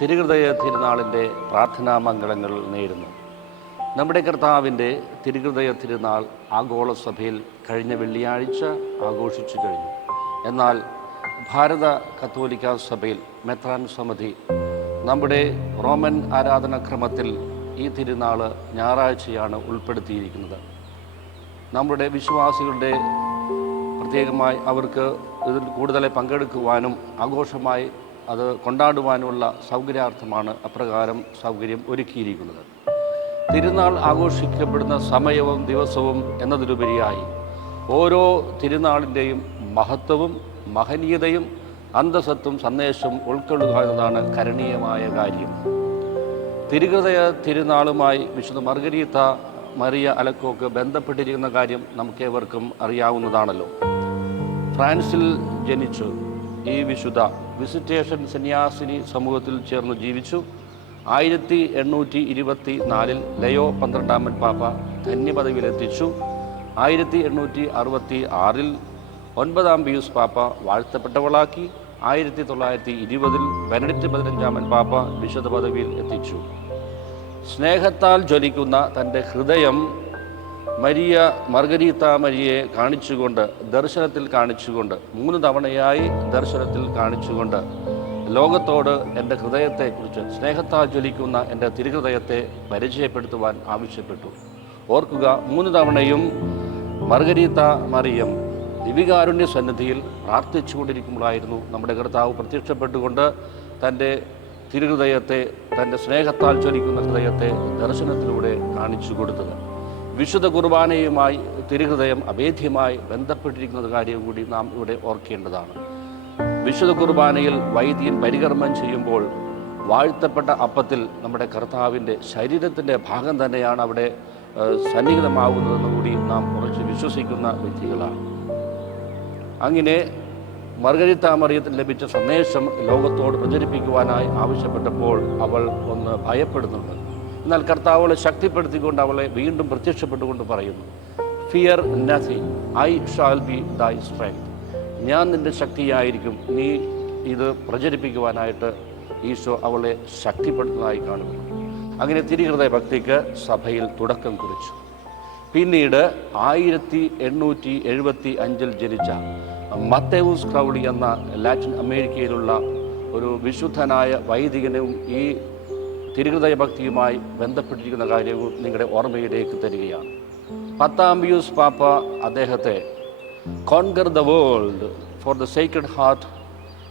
തിരുഹൃദയ തിരുനാളിൻ്റെ പ്രാർത്ഥനാ മംഗളങ്ങൾ നേരുന്നു. നമ്മുടെ കർത്താവിൻ്റെ തിരുഹൃദയ തിരുനാൾ ആഗോള സഭയിൽ കഴിഞ്ഞ വെള്ളിയാഴ്ച ആഘോഷിച്ചു കഴിഞ്ഞു. എന്നാൽ ഭാരത കത്തോലിക്ക സഭയിൽ മെത്രാൻ സമിതി നമ്മുടെ റോമൻ ആരാധനാക്രമത്തിൽ ഈ തിരുനാൾ ഞായറാഴ്ചയാണ് ഉൾപ്പെടുത്തിയിരിക്കുന്നത്. നമ്മുടെ വിശ്വാസികളുടെ പ്രത്യേകമായി അവർക്ക് ഇതിൽ കൂടുതൽ പങ്കെടുക്കുവാനും ആഘോഷമായി അത് കൊണ്ടാടുവാനുമുള്ള സൗകര്യാർത്ഥമാണ് അപ്രകാരം സൗകര്യം ഒരുക്കിയിരിക്കുന്നത്. തിരുനാൾ ആഘോഷിക്കപ്പെടുന്ന സമയവും ദിവസവും എന്നതിലുപരിയായി ഓരോ തിരുനാളിൻ്റെയും മഹത്വവും മഹനീയതയും അന്തസ്സത്തും സന്ദേശവും ഉൾക്കൊള്ളുക എന്നതാണ് കരണീയമായ കാര്യം. തിരുഹൃദയ തിരുനാളുമായി വിശുദ്ധ മർഗരീത്ത മറിയ അലക്കോക്ക് ബന്ധപ്പെട്ടിരിക്കുന്ന കാര്യം നമുക്കേവർക്കും അറിയാവുന്നതാണല്ലോ. ഫ്രാൻസിൽ ജനിച്ചു ഈ വിശുദ്ധ വിസിറ്റേഷൻ സന്യാസിനി സമൂഹത്തിൽ ചേർന്ന് ജീവിച്ചു. 1824 ലയോ 12 പാപ്പ ധന്യപദവിയിലെത്തിച്ചു. 1866 9 പിയൂസ് പാപ്പ വാഴ്ത്തപ്പെട്ടവളാക്കി. 1920 ബെനഡിക്റ്റ് 15 പാപ്പ വിശുദ്ധ പദവിയിൽ എത്തിച്ചു. സ്നേഹത്താൽ ജ്വലിക്കുന്ന തൻ്റെ ഹൃദയം മർഗരീത്ത മരിയെ കാണിച്ചുകൊണ്ട് ദർശനത്തിൽ കാണിച്ചുകൊണ്ട് 3 തവണയായി ദർശനത്തിൽ കാണിച്ചുകൊണ്ട് ലോകത്തോട് എൻ്റെ ഹൃദയത്തെക്കുറിച്ച് സ്നേഹത്താൽ ജ്വലിക്കുന്ന എൻ്റെ തിരുഹൃദയത്തെ പരിചയപ്പെടുത്തുവാൻ ആവശ്യപ്പെട്ടു. ഓർക്കുക, 3 തവണയും മർഗരീത്ത മറിയം ദിവികാരുണ്യ സന്നിധിയിൽ പ്രാർത്ഥിച്ചുകൊണ്ടിരിക്കുമ്പോഴായിരുന്നു നമ്മുടെ കർത്താവ് പ്രത്യക്ഷപ്പെട്ടുകൊണ്ട് തൻ്റെ തിരുഹൃദയത്തെ, തൻ്റെ സ്നേഹത്താൽ ജ്വലിക്കുന്ന ഹൃദയത്തെ ദർശനത്തിലൂടെ കാണിച്ചു കൊടുത്തത്. വിശുദ്ധ കുർബാനയുമായി തിരുഹൃദയം അഭേദ്യമായി ബന്ധപ്പെട്ടിരിക്കുന്ന കാര്യം കൂടി നാം ഇവിടെ ഓർക്കേണ്ടതാണ്. വിശുദ്ധ കുർബാനയിൽ വൈദികൻ പരികർമ്മം ചെയ്യുമ്പോൾ വാഴ്ത്തപ്പെട്ട അപ്പത്തിൽ നമ്മുടെ കർത്താവിൻ്റെ ശരീരത്തിൻ്റെ ഭാഗം തന്നെയാണ് അവിടെ സന്നിഹിതമാകുന്നതെന്ന് കൂടി നാം ഉറച്ച് വിശ്വസിക്കുന്ന വ്യക്തികളാണ്. അങ്ങനെ മർഗരീത്ത മറിയത്തിന് ലഭിച്ച സന്ദേശം ലോകത്തോട് പ്രചരിപ്പിക്കുവാനായി ആവശ്യപ്പെട്ടപ്പോൾ അവൾ ഒന്ന് ഭയപ്പെടുന്നുണ്ട്. എന്നാൽ കർത്താവ് അവളെ ശക്തിപ്പെടുത്തിക്കൊണ്ട് അവളെ വീണ്ടും പ്രത്യക്ഷപ്പെട്ടുകൊണ്ട് പറയുന്നു, fear nothing, I shall be ദൈ സ്ട്രെങ്ത്. ഞാൻ നിൻ്റെ ശക്തിയായിരിക്കും. നീ ഇത് പ്രചരിപ്പിക്കുവാനായിട്ട് ഈശോ അവളെ ശക്തിപ്പെടുത്തുന്നതായി കാണുന്നു. അങ്ങനെ തിരുഹൃദയ ഭക്തിക്ക് സഭയിൽ തുടക്കം കുറിച്ചു. പിന്നീട് 1875 ജനിച്ച മത്തേവൂസ് ക്രൗഡി എന്ന ലാറ്റിൻ അമേരിക്കയിലുള്ള ഒരു വിശുദ്ധനായ വൈദികനും ഈ തിരുഹൃദയ ഭക്തിയുമായി ബന്ധപ്പെട്ടിരിക്കുന്ന കാര്യവും നിങ്ങളുടെ ഓർമ്മയിലേക്ക് തരികയാണ്. 10 പിയൂസ് പാപ്പ അദ്ദേഹത്തെ conquer the world for the sacred heart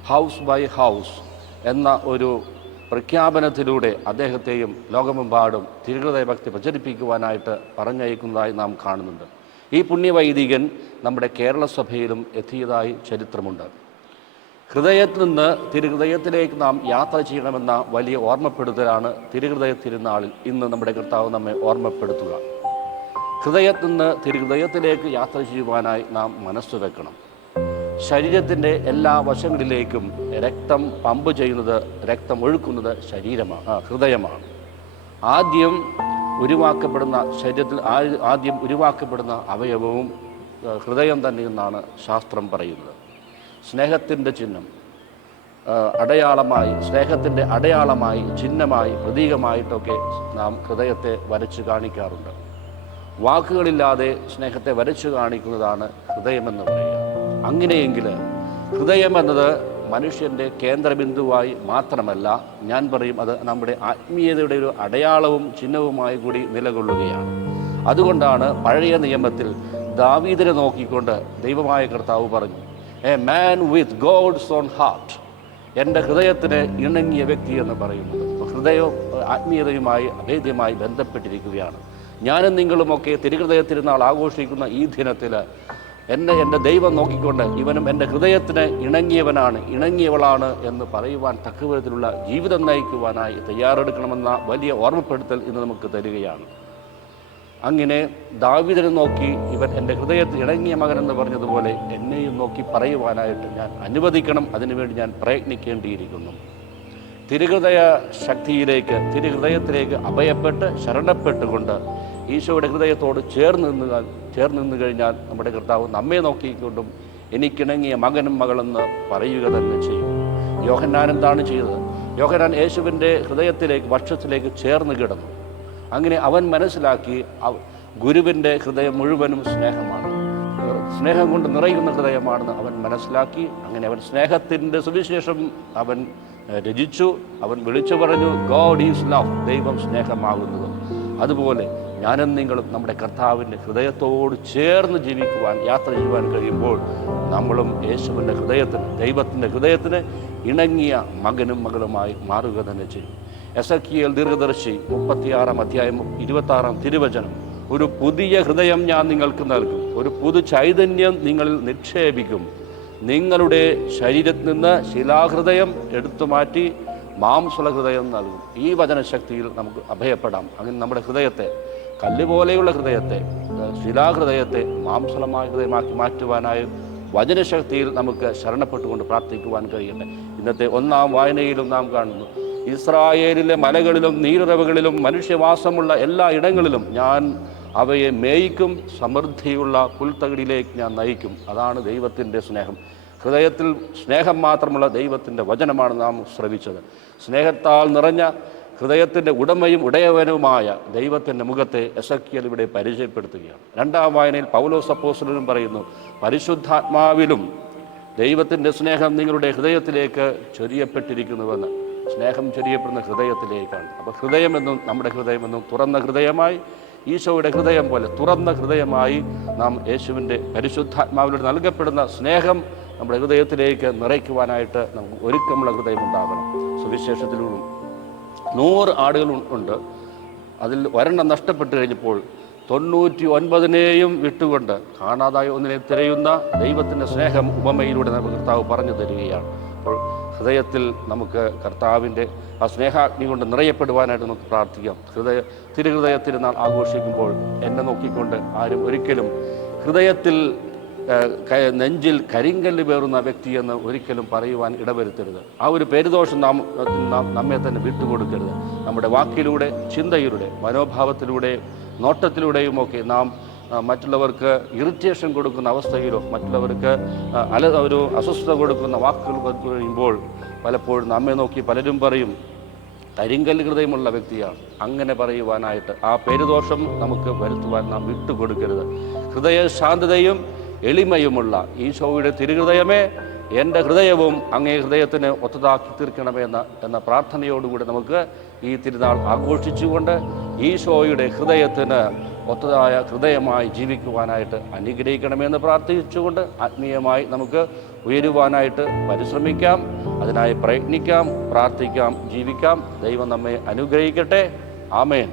house by house എന്ന ഒരു പ്രഖ്യാപനത്തിലൂടെ അദ്ദേഹത്തെയും ലോകമെമ്പാടും തിരുഹൃദയ ഭക്തി പ്രചരിപ്പിക്കുവാനായിട്ട് പറഞ്ഞയക്കുന്നതായി നാം കാണുന്നുണ്ട്. ഈ പുണ്യവൈദികൻ നമ്മുടെ കേരള സഭയിലും എത്തിയതായി ചരിത്രമുണ്ട്. ഹൃദയത്തിൽ നിന്ന് തിരുഹൃദയത്തിലേക്ക് നാം യാത്ര ചെയ്യണമെന്ന വലിയ ഓർമ്മപ്പെടുത്തലാണ് തിരുഹൃദയ തിരുനാളിൽ ഇന്ന് നമ്മുടെ കർത്താവ് നമ്മെ ഓർമ്മപ്പെടുത്തുക. ഹൃദയത്തിൽ നിന്ന് തിരുഹൃദയത്തിലേക്ക് യാത്ര ചെയ്യുവാനായി നാം മനസ്സ് വെക്കണം. ശരീരത്തിൻ്റെ എല്ലാ വശങ്ങളിലേക്കും രക്തം പമ്പ് ചെയ്യുന്നത്, രക്തം ഒഴുക്കുന്നത് ഹൃദയമാണ്. ആദ്യം ഉരുവാക്കപ്പെടുന്ന ശരീരത്തിൽ ആദ്യം ഉരുവാക്കപ്പെടുന്ന അവയവവും ഹൃദയം തന്നെയെന്നാണ് ശാസ്ത്രം പറയുന്നത്. സ്നേഹത്തിൻ്റെ ചിഹ്നം അടയാളമായി, സ്നേഹത്തിൻ്റെ അടയാളമായി, ചിഹ്നമായി, പ്രതീകമായിട്ടൊക്കെ നാം ഹൃദയത്തെ വരച്ചു കാണിക്കാറുണ്ട്. വാക്കുകളില്ലാതെ സ്നേഹത്തെ വരച്ചു കാണിക്കുന്നതാണ് ഹൃദയമെന്ന് പറയുക. അങ്ങനെയെങ്കിൽ ഹൃദയമെന്നത് മനുഷ്യൻ്റെ കേന്ദ്രബിന്ദുവായി മാത്രമല്ല, ഞാൻ പറയും അത് നമ്മുടെ ആത്മീയതയുടെ ഒരു അടയാളവും ചിഹ്നവുമായി കൂടി നിലകൊള്ളുകയാണ്. അതുകൊണ്ടാണ് പഴയ നിയമത്തിൽ ദാവീദിനെ നോക്കിക്കൊണ്ട് ദൈവമായ കർത്താവ് പറഞ്ഞു, a man with God's own heart, എൻ്റെ ഹൃദയത്തിന് ഇണങ്ങിയ വ്യക്തി എന്ന് പറയുന്നത്. ഹൃദയവും ആത്മീയതയുമായി അഭേദ്യമായി ബന്ധപ്പെട്ടിരിക്കുകയാണ്. ഞാനും നിങ്ങളുമൊക്കെ തിരുഹൃദയ തിരുനാൾ ആഘോഷിക്കുന്ന ഈ ദിനത്തിൽ എൻ്റെ ദൈവം നോക്കിക്കൊണ്ട് ഇവനും എൻ്റെ ഹൃദയത്തിന് ഇണങ്ങിയവനാണ്, ഇണങ്ങിയവളാണ് എന്ന് പറയുവാൻ തക്കവിധത്തിലുള്ള ജീവിതം നയിക്കുവാനായി തയ്യാറെടുക്കണമെന്ന വലിയ ഓർമ്മപ്പെടുത്തൽ ഇന്ന് നമുക്ക് തരികയാണ്. അങ്ങനെ ദാവീദിനെ നോക്കി ഇവൻ എൻ്റെ ഹൃദയത്തിൽ ഇണങ്ങിയ മകനെന്ന് പറഞ്ഞതുപോലെ എന്നെയും നോക്കി പറയുവാനായിട്ട് ഞാൻ അനുവദിക്കണം. അതിനുവേണ്ടി ഞാൻ പ്രയത്നിക്കേണ്ടിയിരിക്കുന്നു. തിരുഹൃദയ ശക്തിയിലേക്ക്, തിരുഹൃദയത്തിലേക്ക് അഭയപ്പെട്ട് ശരണപ്പെട്ടുകൊണ്ട് ഈശോയുടെ ഹൃദയത്തോട് ചേർന്ന് നിന്ന് കഴിഞ്ഞാൽ നമ്മുടെ കർത്താവ് നമ്മെ നോക്കിക്കൊണ്ടും എനിക്കിണങ്ങിയ മകനും മകളെന്ന് പറയുക തന്നെ ചെയ്യും. യോഹന്നാൻ എന്താണ് ചെയ്തത്? യോഹന്നാൻ യേശുവിൻ്റെ ഹൃദയത്തിലേക്ക് വക്ഷത്തിലേക്ക് ചേർന്ന് കിടന്നു. അങ്ങനെ അവൻ മനസ്സിലാക്കി ഗുരുവിൻ്റെ ഹൃദയം മുഴുവനും സ്നേഹമാണ്, സ്നേഹം കൊണ്ട് നിറയുന്ന ഹൃദയമാണെന്ന് അവൻ മനസ്സിലാക്കി. അങ്ങനെ അവൻ സ്നേഹത്തിൻ്റെ സുവിശേഷം അവൻ രചിച്ചു. അവൻ വിളിച്ചു പറഞ്ഞു, ഗോഡ് ഈസ് ലവ്, ദൈവം സ്നേഹമാകുന്നത്. അതുപോലെ ഞാനും നിങ്ങളും നമ്മുടെ കർത്താവിൻ്റെ ഹൃദയത്തോട് ചേർന്ന് ജീവിക്കുവാൻ, യാത്ര ചെയ്യുവാൻ കഴിയുമ്പോൾ നമ്മളും യേശുവിൻ്റെ ഹൃദയത്തിന്, ദൈവത്തിൻ്റെ ഹൃദയത്തിന് ഇണങ്ങിയ മകനും മകളുമായി മാറുക തന്നെ ചെയ്യും. എസെക്കിയേൽ ദീർഘദർശി 36 അധ്യായം 26 തിരുവചനം, ഒരു പുതിയ ഹൃദയം ഞാൻ നിങ്ങൾക്ക് നൽകും, ഒരു പുതു ചൈതന്യം നിങ്ങളിൽ നിക്ഷേപിക്കും, നിങ്ങളുടെ ശരീരത്തിൽ നിന്ന് ശിലാഹൃദയം എടുത്തു മാറ്റി മാംസള ഹൃദയം നൽകും. ഈ വചനശക്തിയിൽ നമുക്ക് അഭയപ്പെടാം. അങ്ങനെ നമ്മുടെ ഹൃദയത്തെ, കല്ലുപോലെയുള്ള ഹൃദയത്തെ, ശിലാഹൃദയത്തെ മാംസളമായ ഹൃദയമാക്കി മാറ്റുവാനായി വചനശക്തിയിൽ നമുക്ക് ശരണപ്പെട്ടുകൊണ്ട് പ്രാർത്ഥിക്കുവാൻ കഴിയട്ടെ. ഇന്നത്തെ 1-ാം വായനയിലും നാം കാണുന്നു, ഇസ്രായേലിലെ മലകളിലും നീരുറവുകളിലും മനുഷ്യവാസമുള്ള എല്ലാ ഇടങ്ങളിലും ഞാൻ അവയെ മേയിക്കും, സമൃദ്ധിയുള്ള പുൽത്തകിടിയിലേക്ക് ഞാൻ നയിക്കും. അതാണ് ദൈവത്തിൻ്റെ സ്നേഹം. ഹൃദയത്തിൽ സ്നേഹം മാത്രമുള്ള ദൈവത്തിൻ്റെ വചനമാണ് നാം ശ്രവിച്ചത്. സ്നേഹത്താൽ നിറഞ്ഞ ഹൃദയത്തിൻ്റെ ഉടമയും ഉടയവനുമായ ദൈവത്തിൻ്റെ മുഖത്തെ എസെക്കിയേൽ ഇവിടെ പരിചയപ്പെടുത്തുകയാണ്. 2-ാം വായനയിൽ പൗലോസ് അപ്പോസ്തലനും പറയുന്നു, പരിശുദ്ധാത്മാവിലും ദൈവത്തിൻ്റെ സ്നേഹം നിങ്ങളുടെ ഹൃദയത്തിലേക്ക് ചൊരിയപ്പെട്ടിരിക്കുന്നുവെന്ന്. സ്നേഹം ചൊരിയപ്പെടുന്ന ഹൃദയത്തിലേക്കാണ്. അപ്പോൾ ഹൃദയമെന്നും നമ്മുടെ ഹൃദയമെന്നും തുറന്ന ഹൃദയമായി, ഈശോയുടെ ഹൃദയം പോലെ തുറന്ന ഹൃദയമായി നാം യേശുവിൻ്റെ പരിശുദ്ധാത്മാവിലൂടെ നൽകപ്പെടുന്ന സ്നേഹം നമ്മുടെ ഹൃദയത്തിലേക്ക് നിറയ്ക്കുവാനായിട്ട് നമുക്ക് ഒരുക്കമുള്ള ഹൃദയം ഉണ്ടാകണം. സുവിശേഷത്തിലൂടെ 100 ആടുകൾ ഉണ്ട്. അതിൽ 1 നഷ്ടപ്പെട്ട് കഴിഞ്ഞപ്പോൾ 99 വിട്ടുകൊണ്ട് കാണാതായ ഒന്നിനെ തിരയുന്ന ദൈവത്തിൻ്റെ സ്നേഹം ഉപമയിലൂടെ നമുക്ക് കർത്താവ് പറഞ്ഞു തരികയാണ്. അപ്പോൾ ഹൃദയത്തിൽ നമുക്ക് കർത്താവിൻ്റെ ആ സ്നേഹാഗ്നി കൊണ്ട് നിറയപ്പെടുവാനായിട്ട് നമുക്ക് പ്രാർത്ഥിക്കാം. തിരുഹൃദയ തിരുനാൾ ആഘോഷിക്കുമ്പോൾ എന്നെ നോക്കിക്കൊണ്ട് ആരും ഒരിക്കലും ഹൃദയത്തിൽ നെഞ്ചിൽ കരിങ്കല്ല് പേറുന്ന വ്യക്തിയെന്ന് ഒരിക്കലും പറയുവാൻ ഇടവരുത്തരുത്. ആ ഒരു പേരുദോഷം നമ്മെ തന്നെ വിട്ടുകൊടുക്കരുത്. നമ്മുടെ വാക്കിലൂടെ, ചിന്തയിലൂടെ, മനോഭാവത്തിലൂടെ, നോട്ടത്തിലൂടെയുമൊക്കെ നാം മറ്റുള്ളവർക്ക് ഇറിറ്റേഷൻ കൊടുക്കുന്ന അവസ്ഥയിലോ മറ്റുള്ളവർക്ക് ഒരു അസ്വസ്ഥത കൊടുക്കുന്ന വാക്കുകൾ പറയുമ്പോൾ പലപ്പോഴും നമ്മെ നോക്കി പലരും പറയും, കരിങ്കല്ല് ഹൃദയമുള്ള വ്യക്തിയാണ്. അങ്ങനെ പറയുവാനായിട്ട് ആ പേരുദോഷം നമുക്ക് വരുത്തുവാൻ നാം വിട്ടുകൊടുക്കരുത്. ഹൃദയ ശാന്തതയും എളിമയുമുള്ള ഈശോയുടെ തിരുഹൃദയമേ, എൻ്റെ ഹൃദയവും അങ്ങേ ഹൃദയത്തിന് ഒത്തതാക്കി തീർക്കണമെന്ന പ്രാർത്ഥനയോടുകൂടി നമുക്ക് ഈ തിരുനാൾ ആഘോഷിച്ചുകൊണ്ട് ഈശോയുടെ ഹൃദയത്തിന് ഒത്തതായ ഹൃദയമായി ജീവിക്കുവാനായിട്ട് അനുഗ്രഹിക്കണമെന്ന് പ്രാർത്ഥിച്ചുകൊണ്ട് ആത്മീയമായി നമുക്ക് ഉയരുവാനായിട്ട് പരിശ്രമിക്കാം. അതിനായി പ്രയത്നിക്കാം, പ്രാർത്ഥിക്കാം, ജീവിക്കാം. ദൈവം നമ്മെ അനുഗ്രഹിക്കട്ടെ. ആമേൻ.